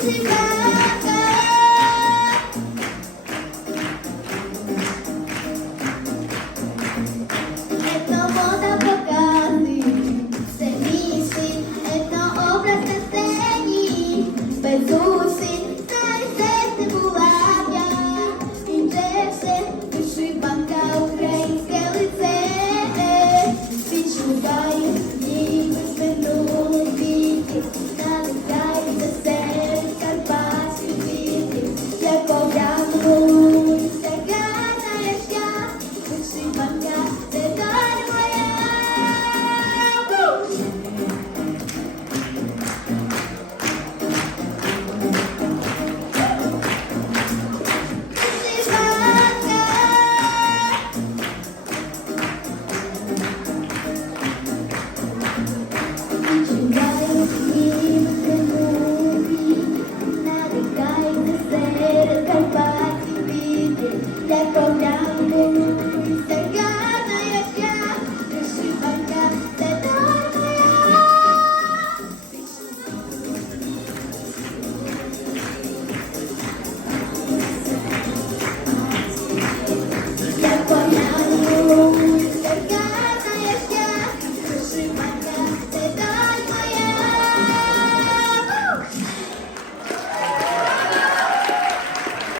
Thank you. de